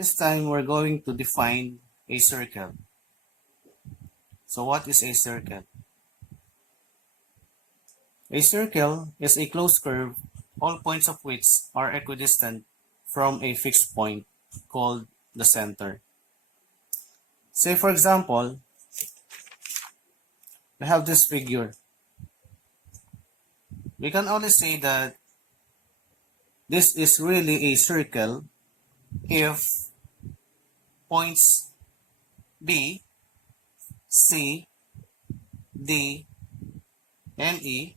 This time we're going to define a circle. So what is a circle? A circle is a closed curve, all points of which are equidistant from a fixed point called the center. Say for example, we have this figure. We can only say that this is really a circle if points B, C, D, and E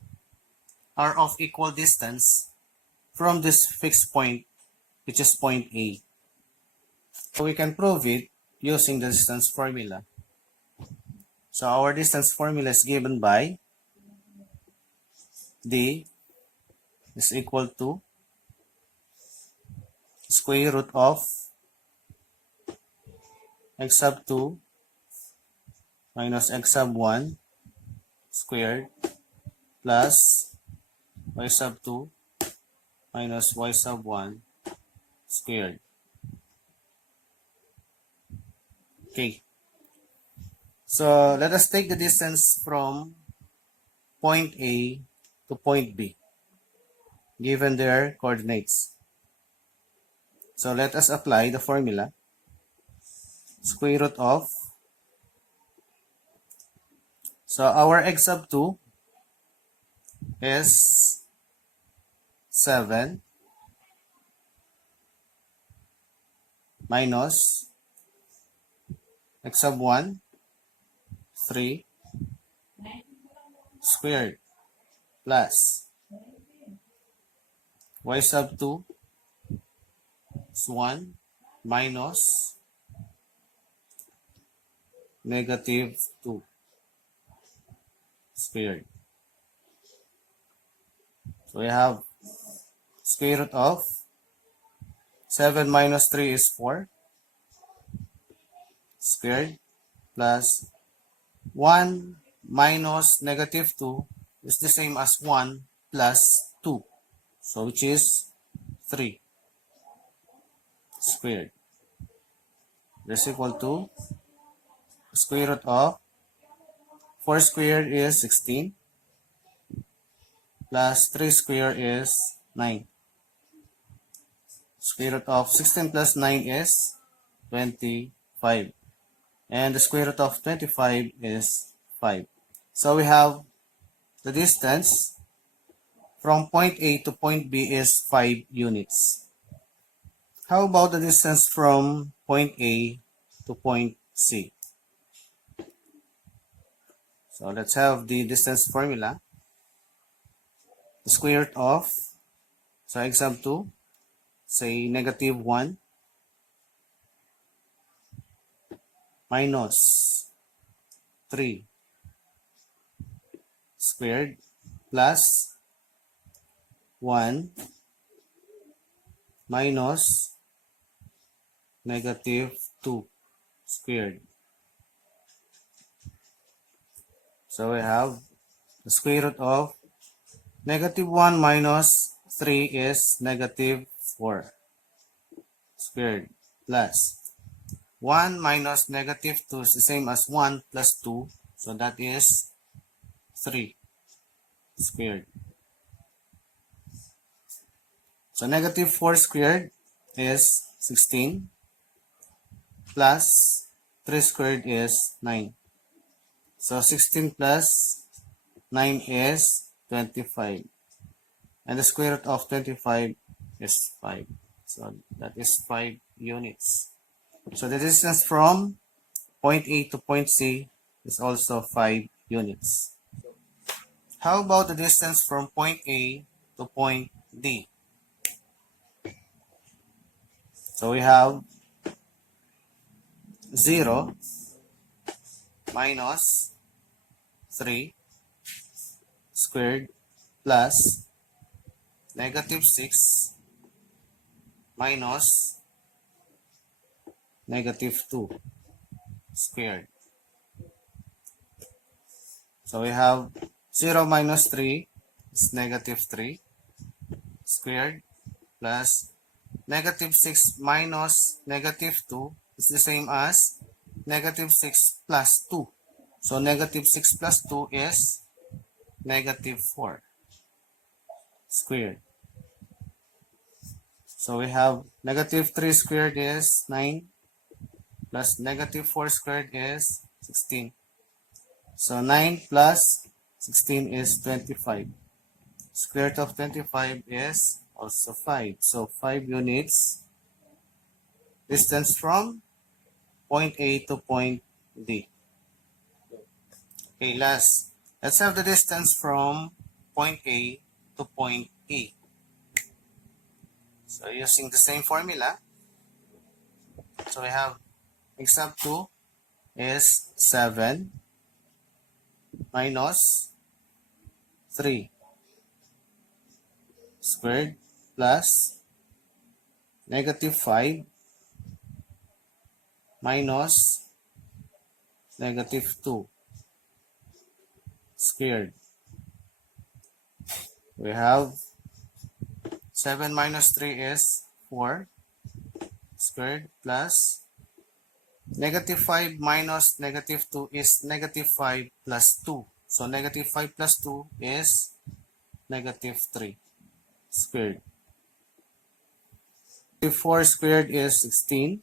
are of equal distance from this fixed point, which is point A. So we can prove it using the distance formula. So our distance formula is given by D is equal to square root of x sub 2 minus x sub 1 squared plus y sub 2 minus y sub 1 squared. Okay. So let us take the distance from point A to point B, given their coordinates. So let us apply the formula. Square root of, so our x sub 2 is 7 minus x sub 1, 3 squared plus y sub 2 is 1 minus negative 2 squared. So we have square root of 7 minus 3 is 4 squared plus 1 minus negative 2 is the same as 1 plus 2. So which is 3 squared. This is equal to square root of 4 squared is 16 plus 3 squared is 9. Square root of 16 plus 9 is 25. And the square root of 25 is 5. So we have the distance from point A to point B is 5 units. How about the distance from point A to point C? So let's have the distance formula. The square root of, so x sub 2, say negative 1 minus 3 squared plus 1 minus negative 2 squared. So we have the square root of negative 1 minus 3 is negative 4 squared plus 1 minus negative 2 is the same as 1 plus 2. So that is 3 squared. So negative 4 squared is 16 plus 3 squared is 9. So 16 plus 9 is 25. And the square root of 25 is 5. So that is 5 units. So the distance from point A to point C is also 5 units. How about the distance from point A to point D? So we have 0 minus 3 squared plus negative 6 minus negative 2 squared. So we have 0 minus 3 is negative 3 squared plus negative 6 minus negative 2 is the same as negative 6 plus 2. So negative 6 plus 2 is negative 4 squared. So we have negative 3 squared is 9 plus negative 4 squared is 16. So 9 plus 16 is 25. Square root of 25 is also 5. So 5 units distance from point A to point D. Okay, last. Let's have the distance from point A to point E. So using the same formula, so we have example 2 is 7 minus 3 squared plus negative 5 minus negative 2 squared. We have 7 minus 3 is 4 squared plus negative 5 minus negative 2 is negative 5 plus 2. So negative 5 plus 2 is negative 3 squared. Negative 4 squared is 16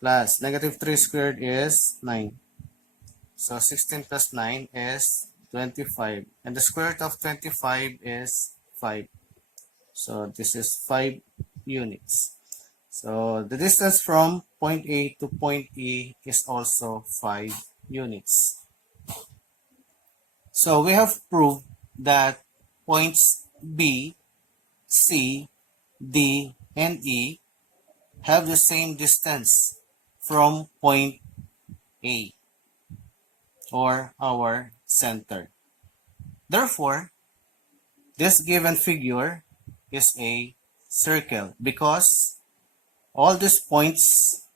plus negative 3 squared is 9. So 16 plus 9 is 25. And the square root of 25 is 5. So this is 5 units. So the distance from point A to point E is also 5 units. So we have proved that points B, C, D, and E have the same distance from point A, or our center. Therefore, this given figure is a circle because all these points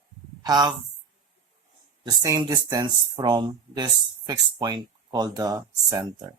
have the same distance from this fixed point called the center.